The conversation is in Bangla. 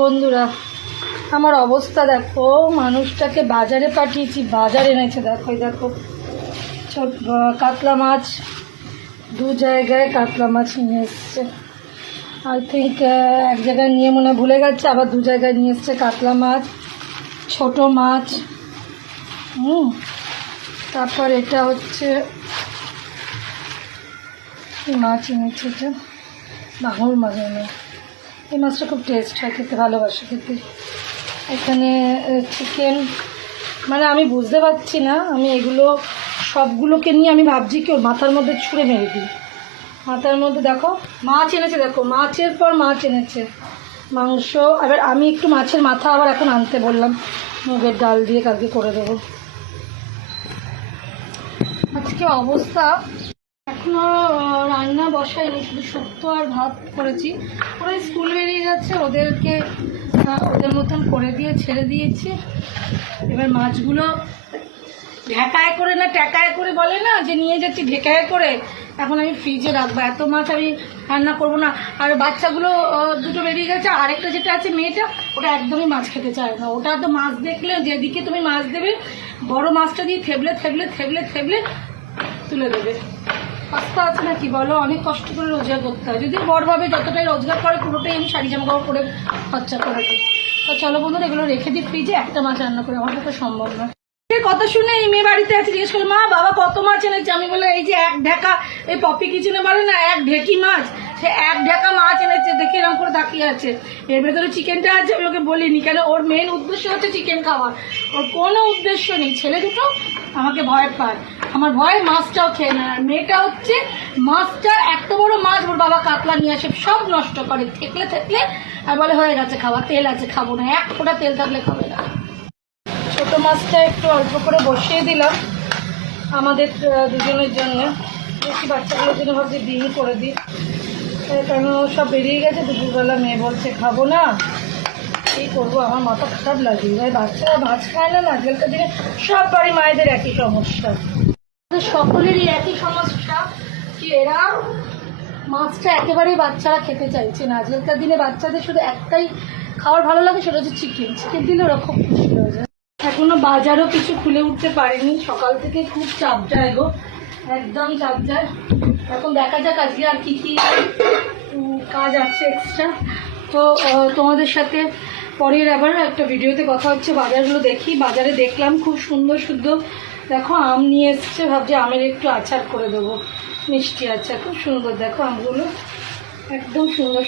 বন্ধুরা আমার অবস্থা দেখো, মানুষটাকে বাজারে পাঠিয়েছি, বাজার এনেছে দেখো। দেখো কাতলা মাছ, দু জায়গায় কাতলা মাছ নিয়ে এসছে। আই থিঙ্ক এক জায়গায় নিয়ে মনে ভুলে গেছে, আবার দু জায়গায় নিয়ে এসছে কাতলা মাছ, ছোট মাছ। তারপর এটা হচ্ছে মাছ এনেছে, এটা বাঙুর মাছ এনে। এই মাছটা খুব টেস্ট হয়, খেতে ভালোবাসে খেতে। এখানে চিকেন, মানে আমি বুঝতে পারছি না, আমি এগুলো সবগুলোকে নিয়ে আমি ভাবছি কি ওর মাথার মধ্যে ছুঁড়ে মেরে দিই। মাথার মধ্যে দেখো মাছ এনেছে, দেখো মাছের পর মাছ এনেছে, মাংস। এবার আমি একটু মাছের মাথা আবার এখন আনতে বললাম, মুগের ডাল দিয়ে কালকে করে দেবো। আজকে অবস্থা এখনও রান্না বসাইনি, শুধু শুক্তো আর ভাত করেছি। ওরা স্কুল বেরিয়ে যাচ্ছে, ওদেরকে ওদের মতন করে দিয়ে ছেড়ে দিয়েছি। এবার মাছগুলো ঢেকায় করে না ট্যাকায় করে বলে না, যে নিয়ে যাচ্ছি ঢেকায় করে, এখন আমি ফ্রিজে রাখবো। এত মাছ আমি রান্না করবো না। আর বাচ্চাগুলো দুটো বেরিয়ে গেছে, আরেকটা যেটা আছে মেয়েটা, ওটা একদমই মাছ খেতে চায় না। ওটা তো মাছ দেখলে যেদিকে তুমি মাছ দেবে, বড় মাছটা দিয়ে থেবলে থেবলে থেবলে থেবলে তুলে দেবে। আস্তে আছে নাকি বলো, অনেক কষ্ট করে রোজগার করতে হয়। যদি বড়ভাবে যতটাই রোজগার করে পুরোটাই আমি শাড়ি জামা কাপড় পরে খরচা করে দিই। তো চলো বন্ধুরা, এগুলো রেখে দিই ফ্রিজে, একটা মাছ রান্না করে আমার পক্ষে সম্ভব না। কথা শুনে এই মেয়ে বাড়িতে আছে, জিজ্ঞেস করলো মা বাবা কত মাছ এনেছে। আমি বলে এই যে এক ঢাকা, এই পপি কিচেনে বলে না এক ঢেকি মাছ, সে এক ঢাকা মাছ এনেছে। দেখে এরকম করে তাকিয়ে আছে। এর ভেতরে চিকেনটা আছে, আমি ওকে বলিনি, কেন ওর মেন উদ্দেশ্য হচ্ছে চিকেন খাওয়ার, ওর কোনো উদ্দেশ্য নেই। ছেলে দুটো আমাকে ভয় পায়, আমার ভয় মাছটাও খেয়ে নেয়। আর মেয়েটা হচ্ছে মাছটা, এত বড় মাছ ওর বাবা কাতলা নিয়ে আসে, সব নষ্ট করে থেকলে থেকলে, আর বলে হয়ে গেছে খাওয়া, তেল আছে খাবো না, এক ফোঁটা তেল থাকলে খাবে না। ছোটো মাছটা একটু অল্প করে বসিয়ে দিলাম আমাদের দুজনের জন্য, বেশি বাচ্চাগুলোর জন্য ভাবছি ডিম করে দিই। কারণ সব বেরিয়ে গেছে, দুপুরবেলা মেয়ে বলছে খাবো না, কী করবো, আমার মাথা খারাপ লাগে। ভাই বাচ্চারা মাছ খায় না, আজকালকার দিনে সব বাড়ি মায়েদের একই সমস্যা, সকলেরই একই সমস্যা, কি এরা মাছটা একেবারেই বাচ্চারা খেতে চাইছে না। আজকালকার দিনে বাচ্চাদের শুধু একটাই খাবার ভালো লাগে, সেটা হচ্ছে চিকেন। চিকেন দিলে ওরা খুব খুশি হয়ে যায়। এখনো বাজারও কিছু খুলে উঠতে পারিনি, সকাল থেকে খুব চাপ যায় গো, একদম চাপ যায়। এখন দেখা যাক আজকে আর কি কি কাজ আছে এক্সট্রা। তো তোমাদের সাথে পরের আবার একটা ভিডিওতে কথা হচ্ছে। বাজারগুলো দেখি, বাজারে দেখলাম খুব সুন্দর সুন্দর, দেখো আম নিয়ে এসছে, ভাবছি আমের একটু আচার করে দেবো, মিষ্টি আচার, খুব সুন্দর। দেখো আমগুলো একদম সুন্দর।